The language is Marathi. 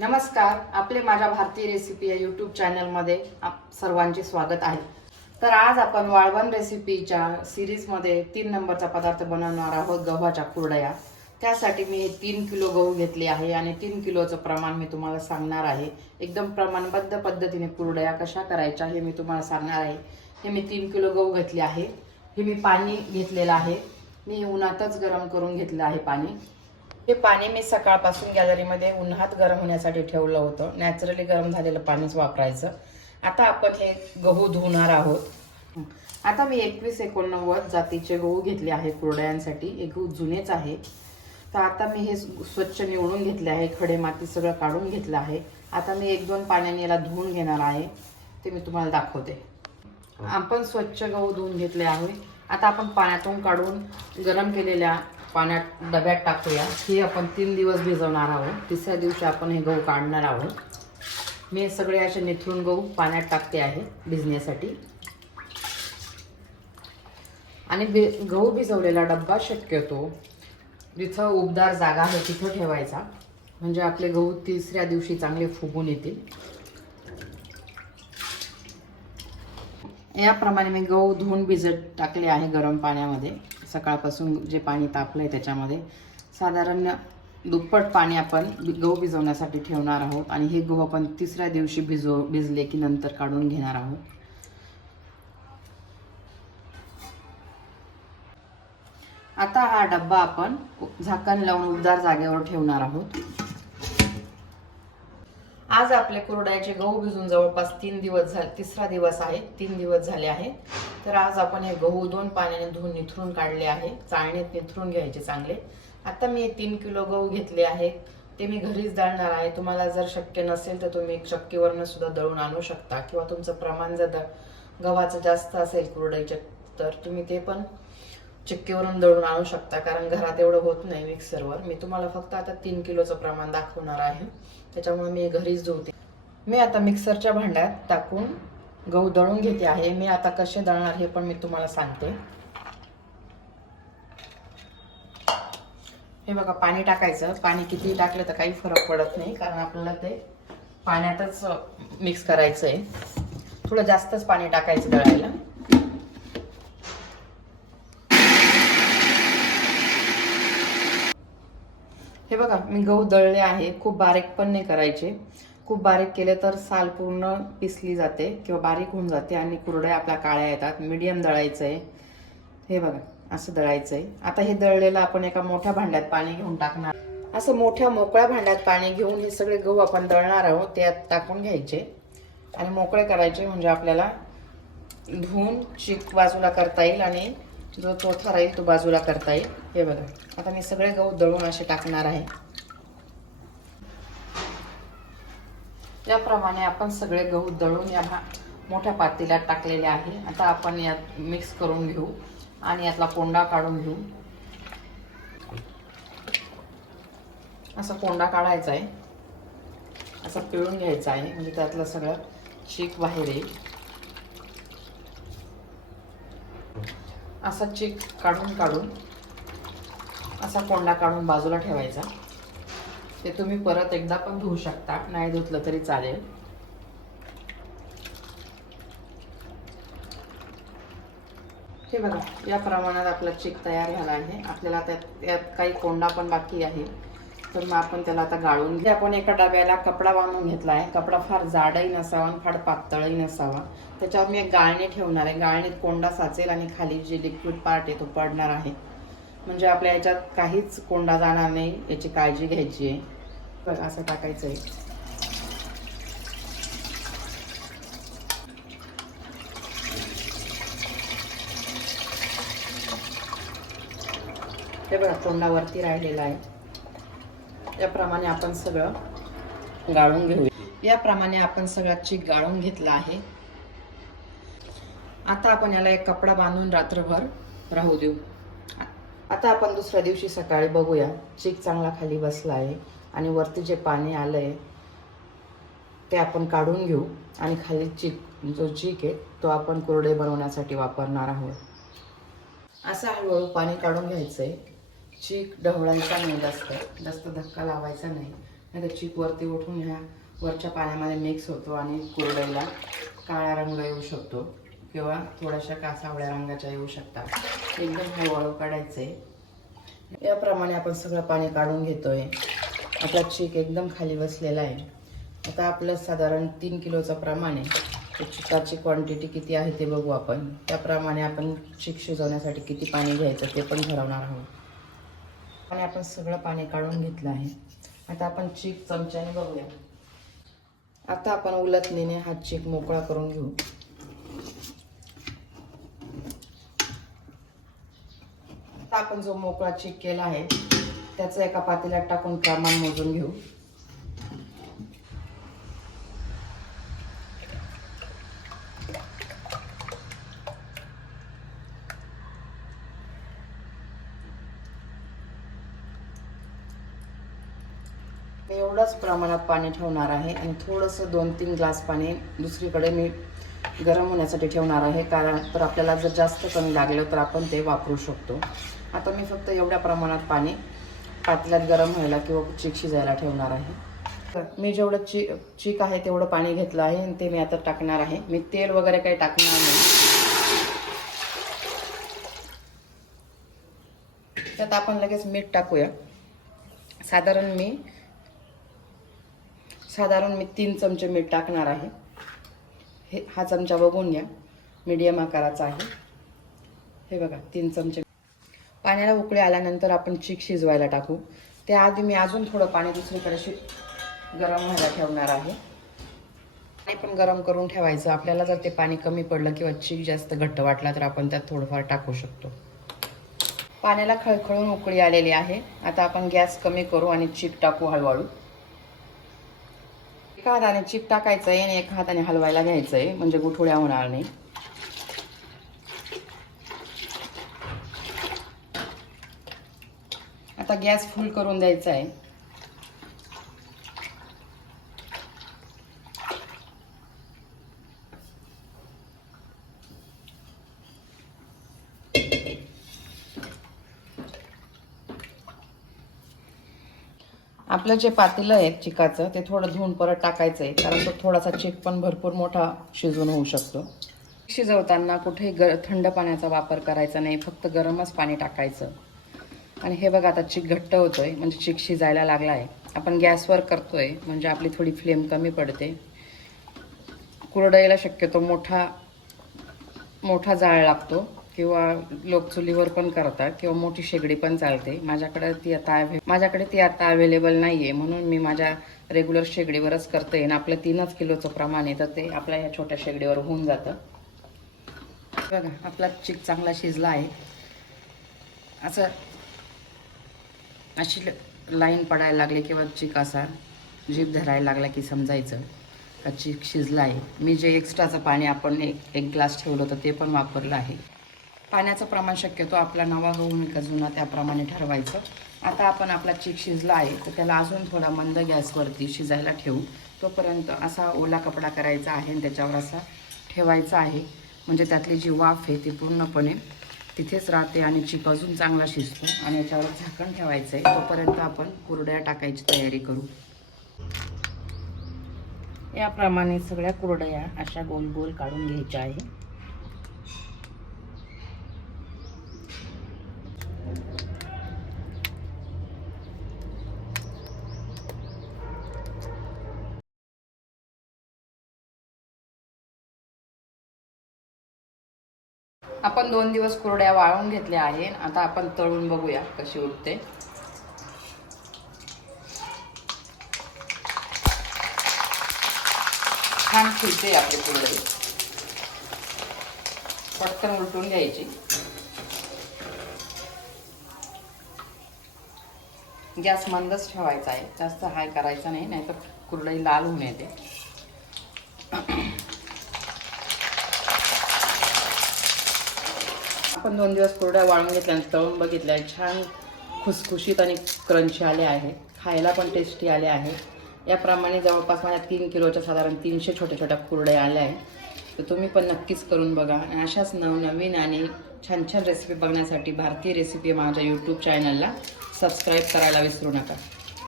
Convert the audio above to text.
नमस्कार, आपले माझ्या भारतीय रेसिपी या यूट्यूब चॅनलमध्ये सर्वांचे स्वागत आहे। तर आज आपण वाळवण रेसिपीच्या सिरीजमध्ये 3 नंबरचा पदार्थ बनवणार आहोत, गव्हाच्या कुरडया। त्यासाठी मी 3 किलो गहू घेतले आहे आणि 3 किलोचं प्रमाण मी तुम्हाला सांगणार आहे। एकदम प्रमाणबद्ध पद्धतीने कुरडया कशा करायच्या हे मी तुम्हाला सांगणार आहे। हे मी 3 किलो गहू घेतले आहे। हे मी पाणी घेतलेलं आहे, मी उन्हातच गरम करून घेतलं आहे पाणी। हे पाणी मी सकाळपासून गॅलरीमध्ये उन्हात गरम होण्यासाठी ठेवलं होतं। नॅचरली गरम झालेलं पाणीच वापरायचं। आता आपण हे गहू धुणार आहोत। आता मी 2189 जातीचे गहू घेतले आहे कुरडयांसाठी। हे गहू जुनेच आहे। तर आता मी हे स्वच्छ निवडून घेतले आहे, खडे माती सगळं काढून घेतलं आहे। आता मी 1-2 पाण्याने याला धुवून घेणार आहे, ते मी तुम्हाला दाखवते। आपण स्वच्छ गहू धुवून घेतले आहे। आता आपण पाण्यातून काढून गरम केलेल्या पाण्यात डब्यात टाकूया। हे आपण 3 दिवस भिजवणार आहोत। तिसऱ्या दिवशी आपण हे गहू काढणार आहोत। मी सगळे असे निथळून गहू पाण्यात टाकते आहे भिजण्यासाठी। आणि गहू भिजवलेला डब्बा शक्यतो जिथं उबदार जागा आहे तिथं ठेवायचा, म्हणजे आपले गहू तिसऱ्या दिवशी चांगले फुगून येतील। याप्रमाणे मी गहू धुवून भिजत टाकले आहे गरम पाण्यामध्ये। सकाळपासून जे पाणी तापलंय त्याच्यामध्ये साधारण दुप्पट पाणी आपण गहू भिजवण्यासाठी ठेवणार आहोत। आणि हे गहू आपण तिसऱ्या दिवशी भिजले की नंतर काढून घेणार आहोत। आता हा डब्बा आपण झाकण लावून उबदार जागेवर ठेवणार आहोत। आज आपले कुरडयाचे गहू भिजून जवळपास 3 दिवस झाले, तिसरा दिवस आहे, 3 दिवस झाले आहे। तर आज आपण हे गहू 2 पाण्याने धुवून निथरून काढले आहे, चाळणीत निथरून घ्यायचे चांगले। आता मी 3 किलो गहू घेतले आहेत, ते मी घरीच दळणार आहे। तुम्हाला जर शक्य नसेल तर तुम्ही चक्कीवरून सुद्धा दळून आणू शकता, किंवा तुमचं प्रमाण जर गव्हाचं जास्त असेल कुरडईचे तर तुम्ही ते पण चक्कीवरून दळून आणू शकता, कारण घरात एवढं होत नाही मिक्सरवर। मी तुम्हाला फक्त आता 3 किलोचं प्रमाण दाखवणार आहे, त्याच्यामुळे मी घरीच धुवते। मी आता मिक्सरच्या भांड्यात टाकून गहू दळून घेते आहे। मी आता कसे दळणार हे पण मी तुम्हाला सांगते। हे बघा, पाणी टाकायचं। पाणी किती टाकलं तर काही फरक पडत नाही, कारण आपल्याला ते पाण्यातच मिक्स करायचं आहे। थोडं जास्तच पाणी टाकायचं दळायला। हे बघा, मी गहू दळले आहे। खूप बारीक पण नाही करायचे, खूप बारीक केले तर साल पूर्ण पिसली जाते किंवा बारीक होऊन जाते आणि कुरडया आपल्या काळ्या येतात। मीडियम दळायचं आहे। हे बघा, असं दळायचं आहे। आता हे दळलेलं आपण एका मोठ्या भांड्यात पाणी घेऊन टाकणार। असं मोठ्या मोकळ्या भांड्यात पाणी घेऊन हे सगळे गहू आपण दळणार आहोत त्यात टाकून घ्यायचे आणि मोकळे करायचे, म्हणजे आपल्याला धुवून चीक बाजूला करता येईल आणि जो चोथा राहील तो बाजूला करता येईल। हे बघा, आता मी सगळे गहू दळून असे टाकणार आहे। याप्रमाणे आपण सगळे गहू दळून या मोठ्या पातेल्यात टाकलेले आहे। आता आपण यात मिक्स करून घेऊ आणि यातला कोंडा काढून घेऊ। असा कोंडा काढायचा आहे, असं पिळून घ्यायचं आहे, म्हणजे त्यातलं सगळं चीक बाहेर येईल। असा चीक काढून असा कोंडा काढून बाजूला ठेवायचा। ते तुम्ही परत एकदा पण धुवू शकता, नाही धुतलं तरी चालेल। हे बघा, या प्रमाणात आपला चीक तयार झाला आहे। आपल्याला त्यात काही कोंडा पण बाकी आहे, तर मग आपण त्याला आता गाळून घे। आपण एका डब्याला कपडा बांधून घेतला आहे। कपडा फार जाडही नसावा आणि फार पातळही नसावा। त्याच्यावर मी एक गाळणी ठेवणार आहे। गाळणीत कोंडा साचेल आणि खाली जे लिक्विड पार्ट आहे तो पडणार आहे, म्हणजे आपल्या याच्यात काहीच कोंडा जाणार नाही, याची काळजी घ्यायची आहे। बघा, असं टाकायचं आहे। हे बघा, कोंडा वरती राहिलेला आहे। याप्रमाणे आपण सगळं गाळून घेऊया। याप्रमाणे आपण सगळा चीक गाळून घेतला आहे। आता आपण याला एक कपडा बांधून रात्रभर राहू देऊ। आता आपण दुसऱ्या दिवशी सकाळी बघूया, चीक चांगला खाली बसला आहे आणि वरती जे पाणी आलंय ते आपण काढून घेऊ आणि खाली जो चीक आहे तो आपण कुरडे बनवण्यासाठी वापरणार आहोत। असं हळूहळू पाणी काढून घ्यायचंय। चीक ढवळायचा नाही, जास्त धक्का लावायचा नाही, नाही तर चीक वरती उठून ह्या वरच्या पाण्यामध्ये मिक्स होतो आणि कुरडईला काळा रंग येऊ शकतो किंवा थोड्याशा कासावळ्या रंगाच्या येऊ शकतात। एकदम हळूहळू काढायचं आहे। याप्रमाणे आपण सगळं पाणी काढून घेतोय। आपला चीक एकदम खाली बसलेला आहे। आता आपलं साधारण 3 किलोचं प्रमाण आहे। चिकाची क्वांटिटी किती आहे ते बघू आपण। त्याप्रमाणे आपण चीक शिजवण्यासाठी किती पाणी घ्यायचं ते पण ठरवणार आहोत। आणि आपण सगळं पाणी काढून घेतलं आहे। आता आपण चीक चमच्याने बघूया। आता आपण उलटणीने हा चीक मोकळा करून घेऊ। आता आपण जो मोकळा चीक केला आहे त्याचं एका पातेल्यात टाकून प्रमाण मोजून घेऊ। एवढंच प्रमाणात पाणी ठेवणार आहे आणि थोडंसं 2-3 ग्लास पाणी दुसरीकडे मी गरम होण्यासाठी ठेवणार आहे, कारण तर आपल्याला जर जास्त कमी लागलं तर आपण ते वापरू शकतो। आता मी फक्त एवढ्या प्रमाणात पाणी पातेल्यात गरम व्हायला किंवा चीक शिजायला ठेवणार आहे। तर मी जेवढं चीक आहे तेवढं पाणी घेतलं आहे आणि ते मी आता टाकणार आहे। मी तेल वगैरे काही टाकणार नाही। त्यात आपण लगेच मीठ टाकूया। साधारण मी 3 चमचे मीठ टाकणार आहे। हा चमचा बघून घ्या, मीडियम आकाराचा आहे। हे बघा 3 चमचे। पाण्याला उकळी आल्यानंतर आपण चीक शिजवायला टाकू। त्याआधी मी अजून थोडं पाणी दुसरीकडे गरम व्हायला ठेवणार आहे। पाणी पण गरम करून ठेवायचं। आपल्याला जर ते पाणी कमी पडलं किंवा चीक जास्त घट्ट वाटला तर आपण त्यात थोडंफार टाकू शकतो। पाण्याला खळखळून उकळी आलेली आहे। आता आपण गॅस कमी करू आणि चीक टाकू हळूहळू। एका हाताने चीक टाकायचं आहे आणि एका हाताने हलवायला घ्यायचं आहे, म्हणजे गुठळ्या होणार नाही। आता गॅस फुल करून द्यायचा आहे। आपलं जे पातेलं आहे चिकाचं ते थोडं धुवून परत टाकायचं आहे, कारण तो थोडासा चीक पण भरपूर मोठा शिजून होऊ शकतो। शिजवताना कुठेही थंड पाण्याचा वापर करायचा नाही, फक्त गरमच पाणी टाकायचं। आणि हे बघा आता चीक घट्ट होतोय, म्हणजे चीक शिजायला लागला आहे। आपण गॅसवर करतोय म्हणजे आपली थोडी फ्लेम कमी पडते। कुरडईला शक्यतो मोठा जाळ लागतो किंवा लोक चुलीवर पण करतात किंवा मोठी शेगडी पण चालते। माझ्याकडे ती आता अवेलेबल नाही आहे, म्हणून मी माझ्या रेग्युलर शेगडीवरच करते आणि आपलं 3 किलोचं प्रमाण आहे तर ते आपल्या या छोट्या शेगडीवर होऊन जातं। बघा आपला चीक चांगला शिजला आहे। अशी लाईन पडायला लागली किंवा चीक असा जीभ धरायला लागला की समजायचं का चीक शिजला आहे। मी जे एक्स्ट्राचं पाणी आपण एक ग्लास ठेवलं होतं ते पण वापरलं आहे। पाण्याचं प्रमाण शक्यतो आपला नवा गहू का जुना त्याप्रमाणे ठरवायचं। आता आपण आपला चीक शिजला आहे तर त्याला अजून थोडा मंद गॅसवरती शिजायला ठेवू। तोपर्यंत असा ओला कपडा करायचा आहे आणि त्याच्यावर असा ठेवायचा आहे, म्हणजे त्यातली जी वाफ आहे ती पूर्णपणे तिथेच राहते आणि चीक अजून चांगला शिजतो। आणि याच्यावर झाकण ठेवायचं आहे, तोपर्यंत आपण कुरड्या टाकायची तयारी करू। याप्रमाणे सगळ्या कुरडया अशा गोल गोल काढून घ्यायच्या आहे। आपण 2 दिवस कुरड्या वाळवून घेतल्या आहे। आता आपण तळून बघूया कशी उठते। छान फुलते आपली कुरडई। पटकन उलटून घ्यायची। गॅस मंदच ठेवायचा आहे, जास्त हाय करायचा नाही, नाहीतर कुरडई लाल होऊन येते। आपण 2 दिवस कुरड्या वाळून घेतल्यानंतर तळून बघितल्या, छान खुसखुशीत आणि क्रंची आले आहेत। खायला पण टेस्टी आले आहेत। याप्रमाणे जवळपास माझ्या 3 किलोच्या साधारण 300 छोट्या छोट्या कुरड्या आल्या आहेत। तर तुम्ही पण नक्कीच करून बघा आणि अशाच नवनवीन आणि छान छान रेसिपी बघण्यासाठी भारतीय रेसिपी माझ्या यूट्यूब चॅनलला सबस्क्राईब करायला विसरू नका।